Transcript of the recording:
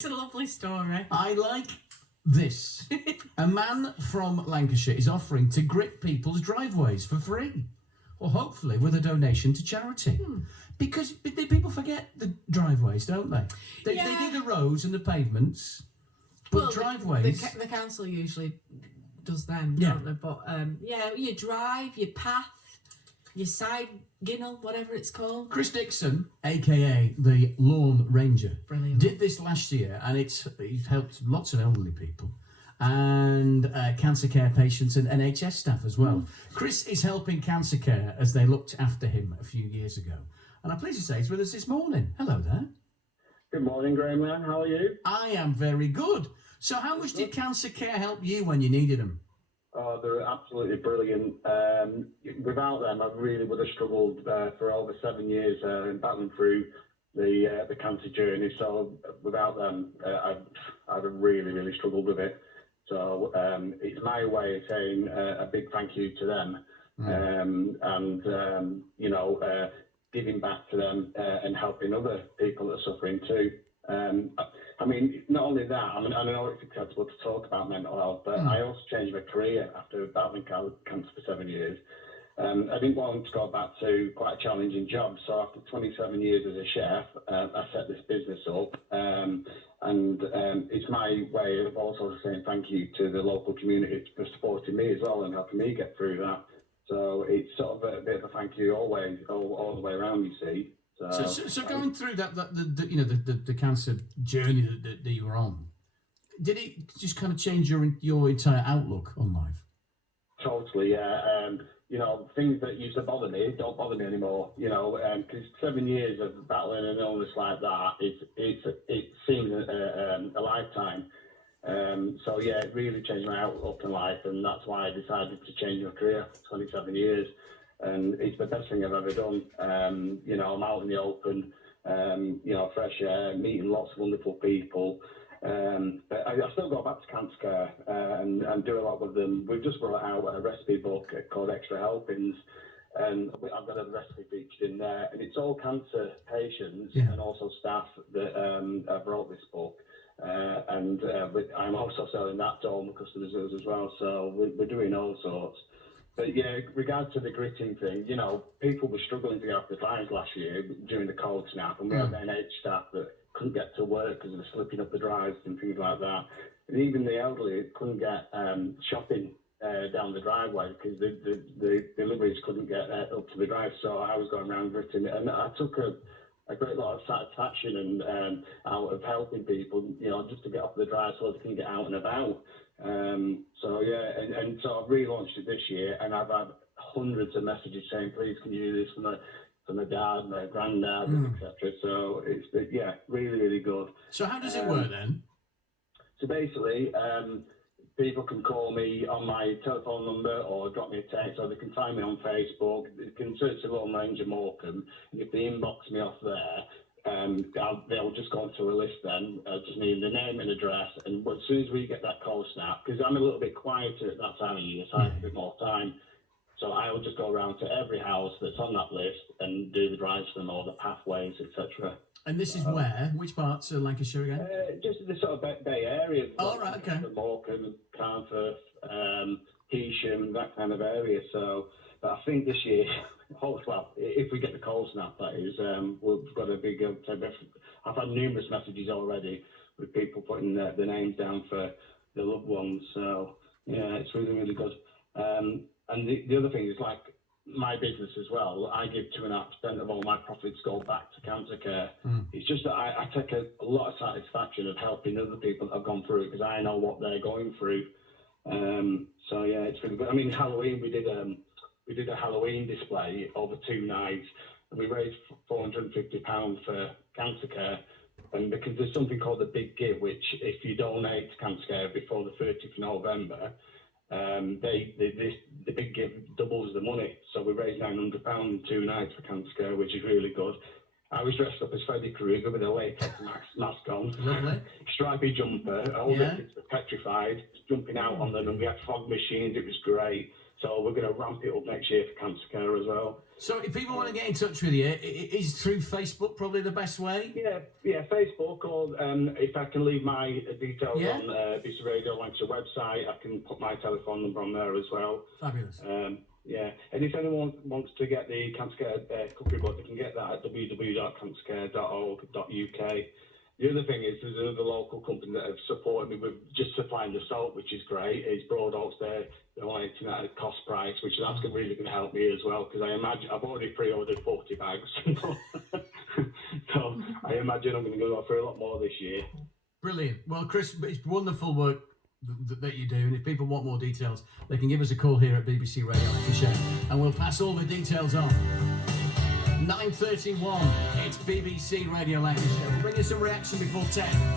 It's a lovely story. I like this. A man from Lancashire is offering to grit people's driveways for free. Or hopefully with a donation to charity. Because people forget the driveways, don't they? They do the roads and the pavements, but driveways... The council usually does them, don't they? But your drive, your path, your side ginnel, whatever it's called. Chris Dixon, a.k.a. the Lawn Ranger, Brilliant. did this last year, and he's helped lots of elderly people and cancer care patients and NHS staff as well. Chris is helping Cancer Care as they looked after him a few years ago. And I'm pleased to say he's with us this morning. Hello there. Good morning, Graham. How are you? I am very good. So how much did Cancer Care help you when you needed them? Oh, they're absolutely brilliant. Without them, I really would have struggled for over 7 years battling through the cancer journey. So without them, I'd have really, really struggled with it. So it's my way of saying a big thank you to them, and giving back to them and helping other people that are suffering too. I mean, not only that, I know it's acceptable to talk about mental health, but I also changed my career after battling cancer for 7 years. I didn't want to go back to quite a challenging job, so after 27 years as a chef, I set this business up, and it's my way of also saying thank you to the local community for supporting me as well and helping me get through that. So it's sort of a bit of a thank you all the way around, you see. So going through the cancer journey that you were on, did it just kind of change your entire outlook on life? Totally, yeah. Things that used to bother me don't bother me anymore. Because 7 years of battling an illness like that, it seems a lifetime. So yeah, it really changed my outlook in life, and that's why I decided to change my career. 27 years. And it's the best thing I've ever done. I'm out in the open, fresh air, meeting lots of wonderful people. But I still go back to Cancer Care and do a lot with them. We've just brought out a recipe book called Extra Helpings, and I've got a recipe featured in there. And it's all cancer patients and also staff that wrote this book. I'm also selling that to all my customers as well. So we're doing all sorts. But yeah, regards to the gritting thing, people were struggling to get off the drives last year during the cold snap, and we had NH staff that couldn't get to work because they were slipping up the drives and things like that. And even the elderly couldn't get shopping down the driveway because the deliveries couldn't get up to the drive. So I was going around gritting it, and I took a great lot of satisfaction and out of helping people, just to get off the drive so they can get out and about. So I've relaunched it this year, and I've had hundreds of messages saying, please can you do this for my dad, my granddad, etc. So it's really, really good. So how does it work then? So basically, people can call me on my telephone number or drop me a text, or they can find me on Facebook. They can search the Lone Ranger Morecambe, and if they inbox me off there, they'll just go into a list then. I just need the name and address, and as soon as we get that cold snap, because I'm a little bit quieter at that time of year, so I have a bit more time, so I will just go around to every house that's on that list and do the drives for them, or the pathways, etc. And this is where? Which parts of Lancashire again? Just the sort of Bay Area. Oh, right, okay. Morecambe, Carnforth, Heysham, that kind of area. So, but I think this year, if we get the cold snap, that is, we've got a big. I've had numerous messages already with people putting the names down for the loved ones. So yeah, it's really, really good. And the other thing is, like my business as well, I give 2.5% of all my profits go back to Cancer Care. It's just that I take a lot of satisfaction of helping other people that have gone through it, because I know what they're going through. So yeah, it's really good. I mean, Halloween, we did a Halloween display over 2 nights, and we raised £450 for Cancer Care. And because there's something called the Big Give, which if you donate to Cancer Care before the 30th of November, the Big Give doubles the money. So we raised £900 in 2 nights for Cancer Care, which is really good. I was dressed up as Freddy Krueger with a latex mask on, stripy jumper. All the kids were petrified, jumping out on them, and we had fog machines. It was great. So we're going to ramp it up next year for cancer care as well. So if people want to get in touch with you, is through Facebook probably the best way? Yeah, Facebook, or if I can leave my details Yeah. on BBC Radio Lancashire website, I can put my telephone number on there as well. Fabulous. Yeah, and if anyone wants to get the cancer care cookery book, they can get that at www.cancercare.org.uk. The other thing is there's another local company that have supported me with just supplying the salt, which is great. It's Broad Oaks there. They're wanting it at a cost price, which that's really going to help me as well, because I imagine I've already pre-ordered 40 bags. So I imagine I'm going to go for a lot more this year. Brilliant. Well, Chris, it's wonderful work that you do, and if people want more details, they can give us a call here at BBC Radio Lancashire, and we'll pass all the details on. 9:31, it's BBC Radio Lancashire. We'll bring you some reaction before 10.